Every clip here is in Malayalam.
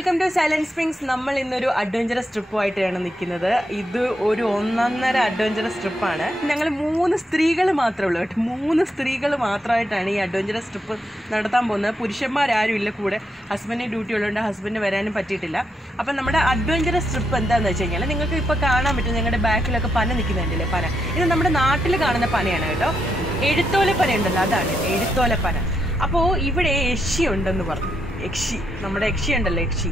Welcome to silent springs. നമ്മൾ ഇന്നൊരു അഡ്വഞ്ചറസ് ട്രിപ്പുമായിട്ടാണ് നിൽക്കുന്നത്. ഇത് ഒരു ഒന്നൊന്നര അഡ്വഞ്ചറസ് ട്രിപ്പാണ്. ഞങ്ങൾ 3 സ്ത്രീകൾ മാത്രമേ ഉള്ളൂ കേട്ടോ. 3 സ്ത്രീകൾ മാത്രമായിട്ടാണ് ഈ അഡ്വഞ്ചറസ് ട്രിപ്പ് നടത്താൻ പോകുന്നത്. പുരുഷന്മാരാരും ഇല്ല കൂടെ. ഹസ്ബൻഡിന് ഡ്യൂട്ടി ഉള്ളതുകൊണ്ട് ഹസ്ബൻഡിന് വരാനും പറ്റിയിട്ടില്ല. അപ്പം നമ്മുടെ അഡ്വഞ്ചറസ് ട്രിപ്പ് എന്താണെന്ന് വെച്ച് കഴിഞ്ഞാൽ നിങ്ങൾക്ക് ഇപ്പോൾ കാണാൻ പറ്റും. ഞങ്ങളുടെ ബാക്കിലൊക്കെ പന നിൽക്കുന്നുണ്ടല്ലേ, പന. ഇത് നമ്മുടെ നാട്ടിൽ കാണുന്ന പനയാണ് കേട്ടോ. എഴുത്തോല പന ഉണ്ടല്ലോ, അതാണ് എഴുത്തോല പന. അപ്പോൾ ഇവിടെ യക്ഷി ഉണ്ടെന്ന് പറഞ്ഞു. യക്ഷി, നമ്മുടെ യക്ഷി ഉണ്ടല്ലോ, യക്ഷി.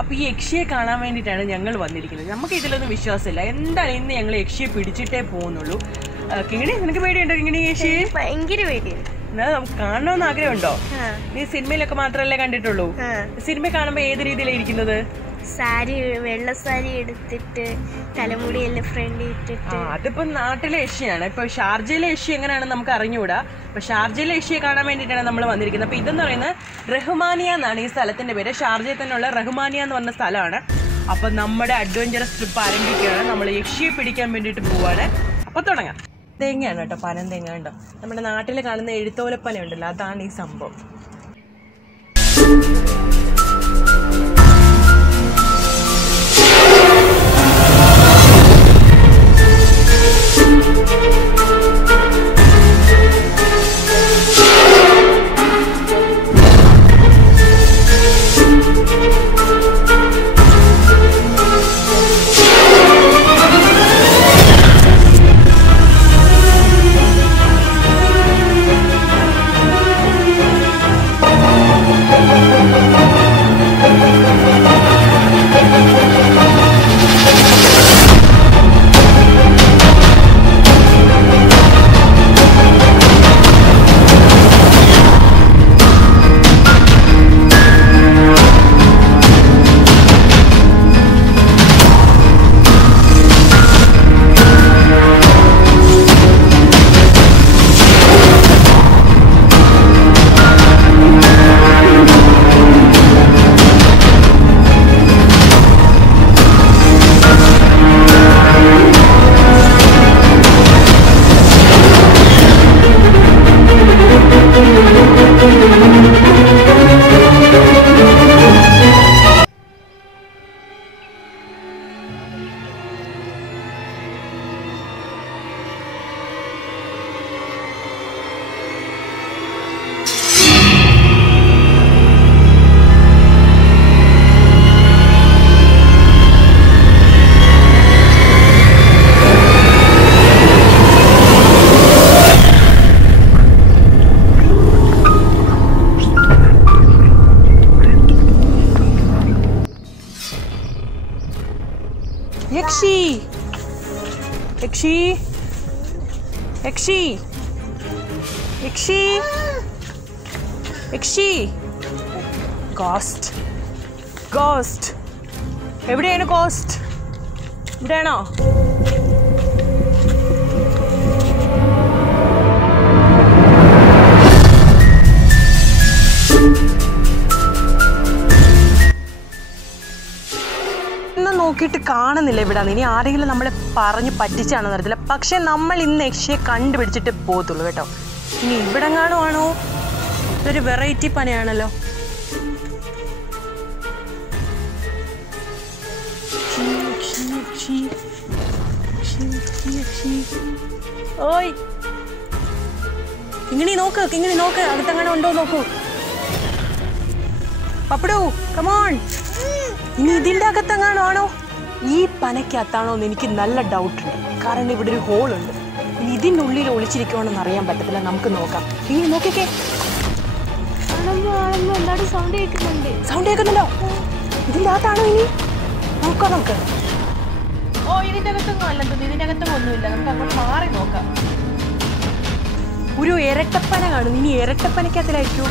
അപ്പോൾ ഈ യക്ഷിയെ കാണാൻ വേണ്ടിയിട്ടാണ് ഞങ്ങൾ വന്നിരിക്കുന്നത്. നമുക്ക് ഇതിലൊന്നും വിശ്വാസമില്ല. എന്താണ് ഇന്ന് ഞങ്ങൾ യക്ഷിയെ പിടിച്ചിട്ടേ പോകുന്നുള്ളൂ. കിങ്ങിണി, നിനക്ക് പേടിയുണ്ടോ കിങ്ങിണി? യക്ഷി ഭയങ്കര പേടിയാണ്. എന്നാൽ നമുക്ക് കാണണമെന്ന് ആഗ്രഹമുണ്ടോ? നീ സിനിമയിലൊക്കെ മാത്രമല്ലേ കണ്ടിട്ടുള്ളൂ. സിനിമ കാണുമ്പോൾ ഏത് രീതിയിലാണ് ഇരിക്കുന്നത്? സാരി, വെള്ള സാരി എടുത്തിട്ട് തലമുടിയെല്ലാം ഫ്രണ്ട് ഇട്ടിട്ട്. അതിപ്പോ നാട്ടിലെ യക്ഷിയാണ്. ഇപ്പൊ ഷാർജയിലെ യക്ഷി എങ്ങനെയാണെന്ന് നമുക്ക് അറിഞ്ഞുകൂടാ. അപ്പൊ ഷാർജയിലെ യക്ഷിയെ കാണാൻ വേണ്ടിയിട്ടാണ് നമ്മൾ വന്നിരിക്കുന്നത്. അപ്പൊ ഇതെന്ന് പറയുന്നത് റഹ്മാനിയ എന്നാണ് ഈ സ്ഥലത്തിന്റെ പേര്. ഷാർജയിൽ തന്നെയുള്ള റഹ്മാനിയ എന്ന് പറഞ്ഞ സ്ഥലമാണ്. അപ്പൊ നമ്മുടെ അഡ്വഞ്ചറസ് ട്രിപ്പ് ആരംഭിക്കുകയാണ്. നമ്മൾ യക്ഷിയെ പിടിക്കാൻ വേണ്ടിയിട്ട് പോവാണ്. അപ്പൊ തുടങ്ങാം. തേങ്ങയാണ് കേട്ടോ, പനം തേങ്ങ ഉണ്ടോ. നമ്മുടെ നാട്ടിൽ കാണുന്ന എഴുത്തോലപ്പന ഉണ്ടല്ലോ, അതാണ് ഈ സംഭവം. യക്ഷി, യക്ഷി, യക്ഷി, യക്ഷി, യക്ഷി. Ghost, ghost. എവിടെയാണ് ഗോസ്റ്റ്? ഇവിടെയാണോ? നോക്കിയിട്ട് കാണുന്നില്ല എവിടെയാണ്. ഇനി ആരെങ്കിലും നമ്മളെ പറഞ്ഞ് പറ്റിച്ചാണോ അറിയത്തില്ല. പക്ഷെ നമ്മൾ ഇന്ന് യക്ഷിയെ കണ്ടുപിടിച്ചിട്ട് പോകത്തുള്ളൂ കേട്ടോ. ഇനി ഇവിടെ കാണുവാണോ? ഇതൊരു വെറൈറ്റി പനയാണല്ലോ. ഓയ് കിങ്ങിണി നോക്ക്, കിങ്ങിണി നോക്ക്, അടുത്തങ്ങനെ ഉണ്ടോ നോക്കൂ. പപ്പടു, കമോൺ. ഇനി ഇതിൻ്റെ അകത്തെങ്ങാണോ ആണോ? ഈ പനയ്ക്കകത്താണോ എന്ന് എനിക്ക് നല്ല ഡൗട്ടുണ്ട്. കാരണം ഇവിടെ ഒരു ഹോളുണ്ട്. ഇനി ഇതിൻ്റെ ഉള്ളിൽ ഒളിച്ചിരിക്കുവാണെന്ന് അറിയാൻ പറ്റത്തില്ല. നമുക്ക് നോക്കാം. ഇങ്ങനെ നോക്കിക്കേ. സൗണ്ട് കേൾക്കുന്നുണ്ട്. സൗണ്ട് കേൾക്കുന്നുണ്ടോ? ഇതിൻ്റെ അകത്താണോ? ഇനി നോക്കാം നമുക്ക്. ഓ, ഇതിൻ്റെ അകത്തൊന്നും അല്ലെന്ന്. ഇതിൻ്റെ അകത്തൊന്നും ഒന്നുമില്ല. നമുക്ക് അങ്ങോട്ട് മാറി നോക്കാം. ഒരു ഇരട്ടപ്പന കാണും. ഇനി ഇരട്ടപ്പനയ്ക്കകത്തിലായിരിക്കും.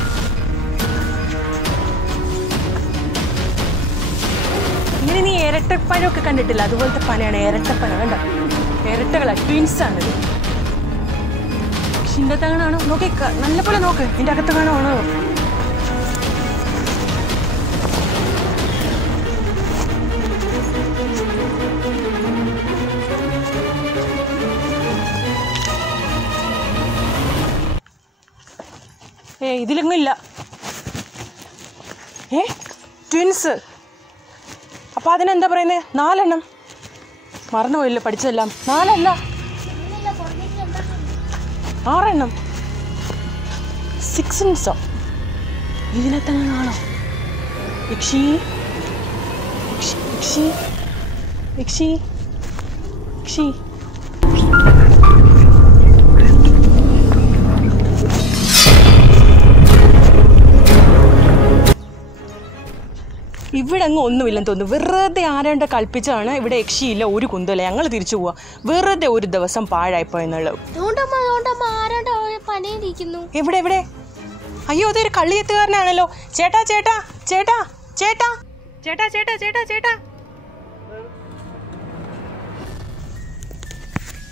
ഇങ്ങനെ നീ ഇരട്ടപ്പനൊക്കെ കണ്ടിട്ടില്ല? അതുപോലത്തെ പനയാണ് ഇരട്ടപ്പന. കണ്ട, ഇരട്ടകളാ, ട്വിൻസാണിത്. പക്ഷെ ഇതിൻ്റെ അകത്താണോ? നോക്കി നല്ലപോലെ നോക്ക്. ഇതിൻ്റെ അകത്തെങ്ങാണോ? ഇതിലെങ്ങും ഇല്ല. ട്വിൻസ് അപ്പൊ അതിനെന്താ പറയുന്നത്? 4 എണ്ണം. മറന്നുപോയില്ലോ പഠിച്ചതെല്ലാം. 4 അല്ല 6 എണ്ണം. 6 ഇതിലെത്തങ്ങാണോ? ഇക്ഷി ഇക്ഷി ഇക്ഷി ഇക്ഷി ഇക്ഷി. ഇവിടെ അങ്ങ് ഒന്നുമില്ലെന്ന് തോന്നുന്നു. വെറുതെ ആരാണ്ട് കൽപ്പിച്ചാണ്. ഇവിടെ യക്ഷിയില്ല, ഒരു കുന്തല്ല. ഞങ്ങൾ തിരിച്ചു പോവാ. വെറുതെ ഒരു ദിവസം പാഴായിപ്പോയെന്നുള്ളത്. എവിടെ എവിടെ? അയ്യോ, അതൊരു കള്ളിയെത്തുകാരനാണല്ലോ. ചേട്ടാ ചേട്ടാ ചേട്ടാ ചേട്ടാ ചേട്ടാ ചേട്ടാ ചേട്ടാ ചേട്ടാ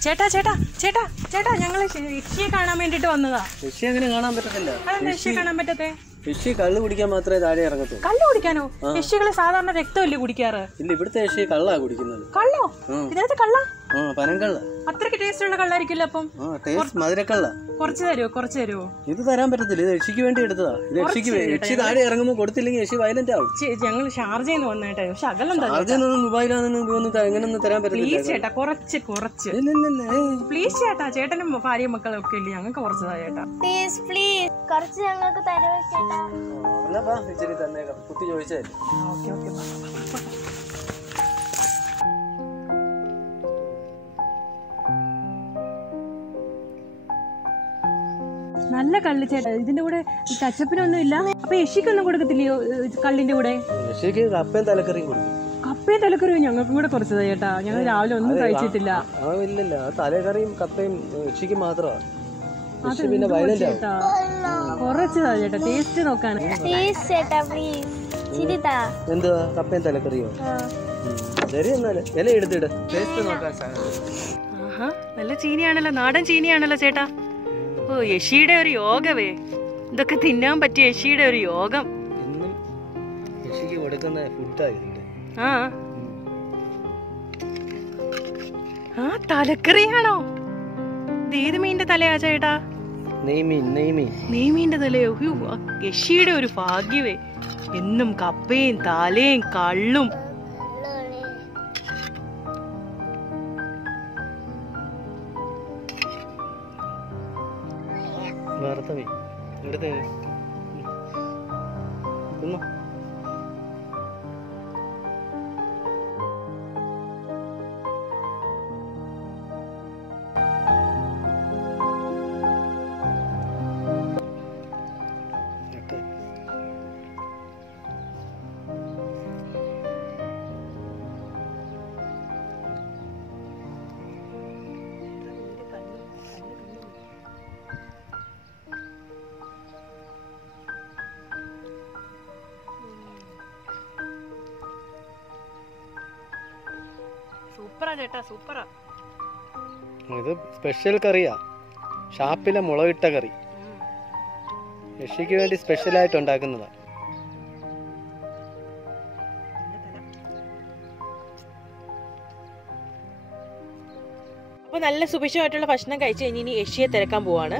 ചേട്ടാ ചേട്ടാ ചേട്ടാ ചേട്ടാ ഞങ്ങൾ യക്ഷിയെ കാണാൻ വേണ്ടിട്ട് വന്നതാ. യക്ഷി അങ്ങനെ കാണാൻ പറ്റത്തില്ല. യക്ഷിയെ കാണാൻ പറ്റത്തെ? യക്ഷി കള്ള് കുടിക്കാൻ മാത്രമേ താഴെ ഇറങ്ങത്തുള്ളൂ. കള്ളു കുടിക്കാനോ? യക്ഷികള് സാധാരണ രക്തമല്ലേ കുടിക്കാറ്? ഇല്ല, ഇവിടുത്തെ യക്ഷി കള്ളാ കുടിക്കുന്നത്. കള്ളോ? ഇതിനകത്ത് കള്ള? പനങ്കള്ള. അത്രയ്ക്ക് ടേസ്റ്റ് ഉള്ള കള്ളായിരിക്കില്ല. അപ്പം മധുരക്കള്ള. കുറച്ച് തരുമോ? ഇത് തരാൻ പറ്റത്തില്ല. ഇത് യക്ഷിക്ക് വേണ്ടി എടുത്തതാ. ഇത് യക്ഷി താഴെ ഇറങ്ങുമ്പോൾ കൊടുത്തില്ലെങ്കിൽ യക്ഷി വയലന്റ് ആവും. ഞങ്ങൾ ഷാർജയിൽ നിന്ന് വന്നേട്ടെ. പക്ഷെ അകലം എങ്ങനെയൊന്നും തരാൻ പറ്റില്ല. പ്ലീസ് ചേട്ടാ, കുറച്ച് പ്ലീസ് ചേട്ടാ. ചേട്ടനും ഭാര്യയും മക്കളും ഒക്കെ ഇല്ലേ? ഞങ്ങൾക്ക് കുറച്ചതാ ചേട്ടാ. പ്ലീസ് പ്ലീസ് കുറച്ച് ഞങ്ങൾക്ക് തരുമോ ചേട്ടാ? ഇച്ചിരി തന്നേക്കാം. കുത്തി ചോദിച്ചേ. Okay okay. നല്ല കള്ള് ചേട്ടാ. ഇതിന്റെ കൂടെ കച്ചപ്പിനൊന്നും ഇല്ല. അപ്പൊ യക്ഷിക്കൊന്നും കൊടുക്കത്തില്ലയോ കള്ളിന്റെ കൂടെ? യക്ഷിക്ക് കപ്പയും തലക്കറിയും കൊടുക്കും. കപ്പയും തലക്കറിയും ഞങ്ങൾക്കും കൂടെ കുറച്ചതാ ചേട്ടാ. ഞങ്ങൾ രാവിലെ ഒന്നും കഴിച്ചിട്ടില്ല. ഇല്ലല്ല, തലക്കറിയും കപ്പയും യക്ഷിക്ക് മാത്രമാണ്. ചേട്ടാ കുറച്ചതാ ചേട്ടാ, ടേസ്റ്റ് നോക്കാൻ. എന്തുവാ കപ്പയും തലക്കറിയോ? ശരി, എന്നാല് ഇല എടുത്തിട്, ടേസ്റ്റ് നോക്കാൻ. നല്ല ചീനിയാണല്ലോ, നാടൻ ചീനിയാണല്ലോ ചേട്ടാ. ഓ, യക്ഷിയുടെ ഒരു യോഗവേ. ഇതൊക്കെ തിന്നാൻ പറ്റിയ യക്ഷിയുടെ ഒരു യോഗം. യക്ഷിക്ക് കൊടുക്കുന്ന ഫുഡായി. ആ തലക്കറിയാണോ? ഏത് മീനിന്റെ തലയാ ചേട്ടാ? നെയ്മീന്റെ തലയോ? യക്ഷിയുടെ ഒരു ഭാഗ്യവേ. എന്നും കപ്പയും തലയും കള്ളും. വറുത്തമീ എടുത്ത് സൂപ്പറാ ചേട്ടാ, സൂപ്പറാ. ഇത് സ്പെഷ്യൽ കറിയാ, ഷാപ്പിലെ മുളകിട്ട കറി. യക്ഷിക്ക് വേണ്ടി സ്പെഷ്യലായിട്ട് ഉണ്ടാക്കുന്നതാ. അപ്പൊ നല്ല സുഭിക്ഷമായിട്ടുള്ള ഭക്ഷണം കഴിച്ച് കഴിഞ്ഞ് ഇനി യക്ഷിയെ തിരക്കാൻ പോവാണ്.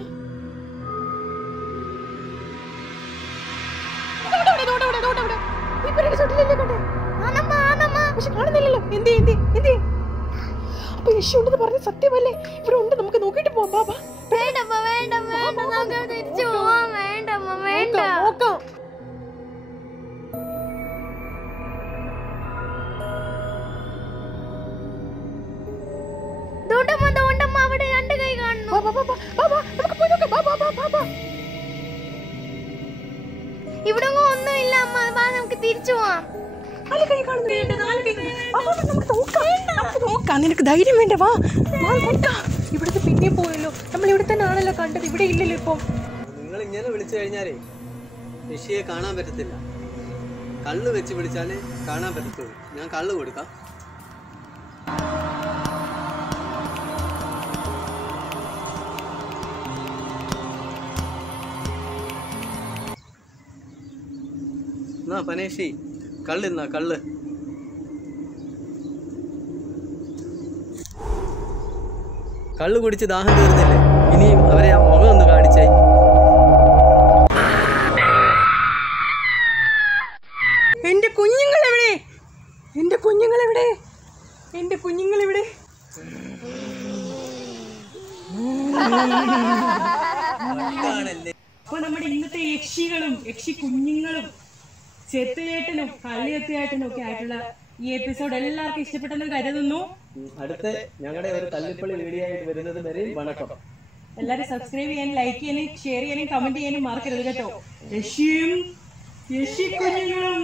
കാണുന്നില്ലല്ലോ. അപ്പൊ യക്ഷി ഉണ്ടെന്ന് പറഞ്ഞ സത്യമല്ലേ? ഇവിടെ ഉണ്ട്, നമുക്ക് നോക്കിട്ട് പോവാം. നോക്കാം. അവിടെ 2 കൈ കാണുന്നു. ഇവിടെ ഒന്നുമില്ല അമ്മ, നമുക്ക് തിരിച്ചു പോവാം. നിനക്ക് ധൈര്യം വേണ്ട, വാ നോക്കാം. ഇവിടുത്തെ പിന്നെ പോയല്ലോ. നമ്മൾ ഇവിടെ തന്നെ ആണല്ലോ കണ്ടത്, ഇവിടെ ഇല്ലല്ലോ ഇപ്പൊ. നിങ്ങൾ ഇങ്ങനെ വിളിച്ചു കഴിഞ്ഞാലേ യക്ഷിയെ കാണാൻ പറ്റത്തില്ല. കള്ള് വെച്ച് വിളിച്ചാലേ കാണാൻ പറ്റത്തുള്ളൂ. ഞാൻ കള്ള് കൊടുക്കാം. എന്നാ പനേഷി, കള്ളിന്നാ കള്ള്. കള്ള് കുടിച്ച് ദാഹം തീർന്നില്ലേ? ഇനിയും അവരെ ആ മുഖം ഒന്ന് കാണിച്ചേ. എന്റെ കുഞ്ഞുങ്ങൾ എവിടെ? എന്റെ അപ്പൊ നമ്മുടെ ഇന്നത്തെ യക്ഷികളും യക്ഷി കുഞ്ഞുങ്ങളും ചെത്തുചേട്ടനും കള്ളിയെത്തുചേട്ടനും ഒക്കെ ആയിട്ടുള്ള ഈ എപ്പിസോഡ് എല്ലാവർക്കും ഇഷ്ടപ്പെട്ടെന്ന് കരുതുന്നു. അടുത്ത ഞങ്ങളുടെ ഒരു തല്ലിപ്പള്ളി വീഡിയോ ആയിട്ട് വരുന്നത് വരെ വണക്കം. എല്ലാരും സബ്സ്ക്രൈബ് ചെയ്യാനും ലൈക്ക് ചെയ്യാനും ഷെയർ ചെയ്യാനും കമന്റ് ചെയ്യാനും മറക്കരുത് കേട്ടോ. യക്ഷിയും യക്ഷി കുഞ്ഞുങ്ങളും.